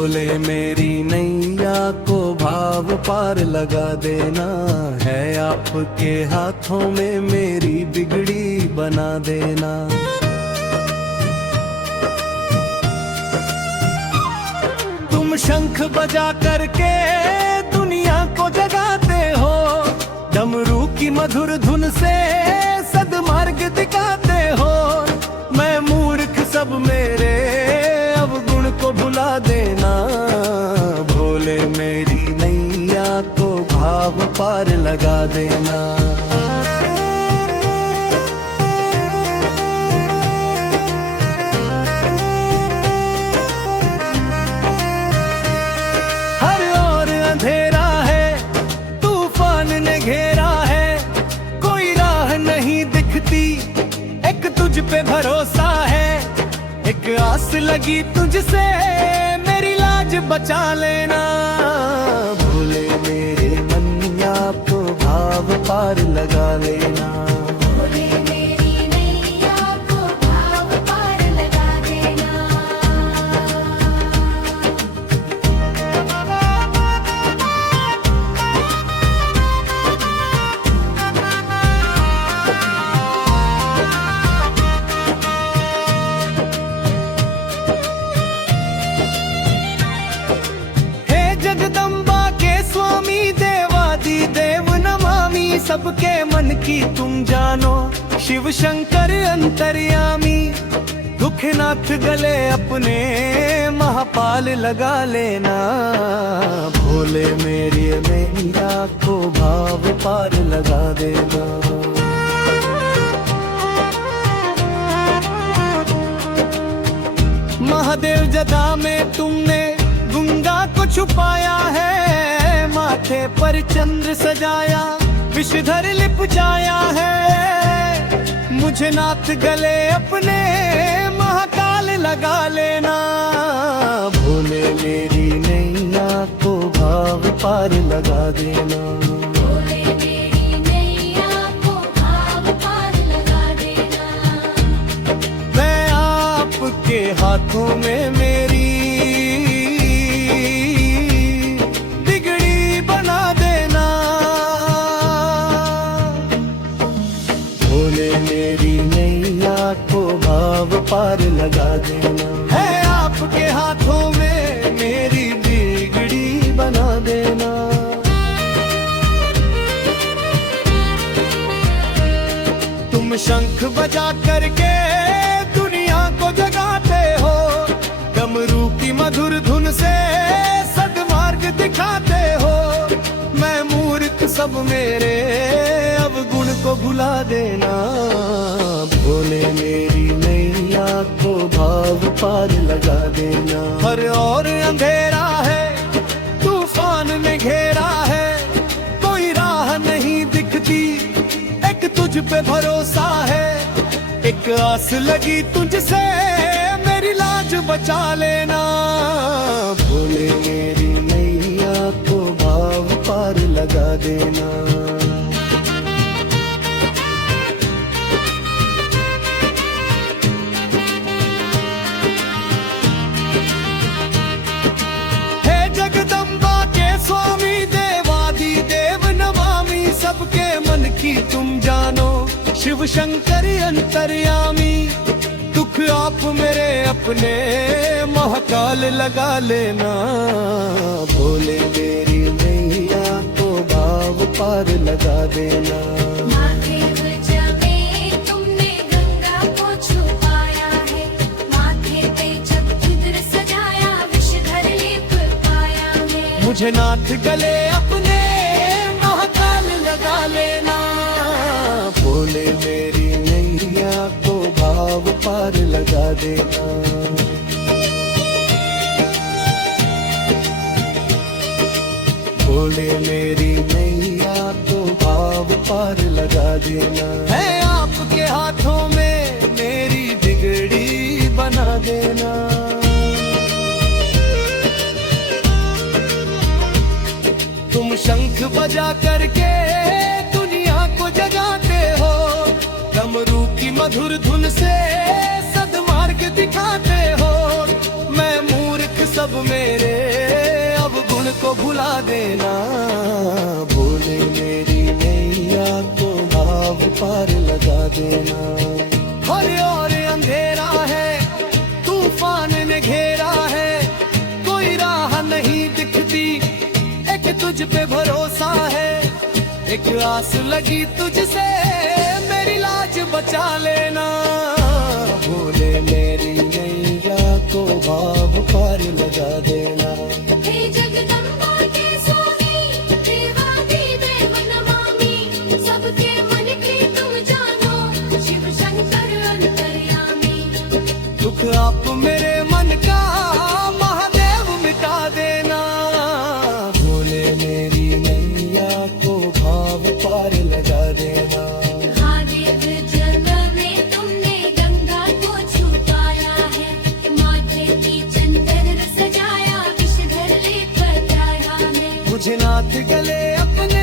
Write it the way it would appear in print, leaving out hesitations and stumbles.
भोले मेरी नैया को भाव पार लगा देना, है आपके हाथों में मेरी बिगड़ी बना देना। तुम शंख बजा करके दुनिया को जगाते हो, डमरू की मधुर धुन से सद्मार्ग दिखाते हो। मैं मूर्ख सब मेरे अवगुण को भुला देना, भोले मेरी नैया को भाव पार लगा देना। हर ओर अंधेरा है, तूफान ने घेरा है, कोई राह नहीं दिखती, एक तुझ पे भरोसा है। एक आस लगी तुझसे, मेरी लाज बचा लेना, भोले मेरे नैया को भाव पार लगा लेना। भोले मेरी नैया को भाव पार लगा देना। जगदम्बा के स्वामी देवादि देव नमामि, सबके मन की तुम जानो, शिव शंकर अंतर्यामी। दुखनाथ गले अपने महापाल लगा लेना, भोले मेरी नैया को भाव पार लगा देना। महादेव जटा में तुमने गंगा को छुपाया है, माथे पर चंद्र सजाया, विषधर लिप जाया है। मुझे नाथ गले अपने महाकाल लगा लेना, भोले मेरी नैया को भाव पार लगा देना। भोले मेरी नैया को भाव पार लगा देना। मैं आपके हाथों में मेरी मेरी नैया को भाव पार लगा देना, है आपके हाथों में मेरी बिगड़ी बना देना। तुम शंख बजा करके दुनिया को जगाते हो, डमरू की मधुर धुन से सद्मार्ग दिखाते हो। मैं मूर्ख सब मेरे अवगुण को भुला देना, भोले मेरी नैया को भाव पार लगा देना। हर ओर अंधेरा है, तूफान ने घेरा है, कोई राह नहीं दिखती, एक तुझ पे भरोसा है। एक आस लगी तुझसे, मेरी लाज बचा लेना, भोले मेरी नैया को भाव पार लगा देना। जगदम्बा के स्वामी देवादि देव नमामि, सबके मन की तुम जानो, शिव शंकर अंतर्यामी। दुख आप मेरे अपने महाकाल लगा लेना, भोले मेरी नैया को भाव पार लगा देना। महादेव जब तुमने गंगा को छुपाया है, माथे पे जब चंद्र सजाया, विषधर लिप पाया है। मुझे नाथ गले अपने महाकाल लगा लेना, भोले मेरी नैया को भाव पार लगा देना। भोले मेरी नैया को भाव पार लगा देना, है आपके हाथों में मेरी बिगड़ी बना देना। तुम शंख बजा करके दुनिया को जगाते हो, डमरू की मधुर धुन से सद्मार्ग दिखाते हो। मैं मूर्ख सब मेरे को भुला देना। भोले मेरी नैया को भाव पार लगा देना। हरे और अंधेरा है, तूफान ने घेरा है, कोई राह नहीं दिखती, एक तुझ पे भरोसा है। एक आस लगी तुझसे, मेरी लाज बचा लेना। भोले मेरी नैया को भाव पार लगा देना। हे जगदम्बा के स्वामी, देवाधि देव नमामि, सबके मन की तुम जानो, शिव शंकर अंतर्यामी। दुख आप मेरे मन का महादेव मिटा देना। भोले मेरी नैया को भाव पार लगा देना। महादेव जल में तुमने गंगा को छुपाया है, माथे की चंदन सजाया, विषधर लेकर आया है। मुझे नाथ गले अपने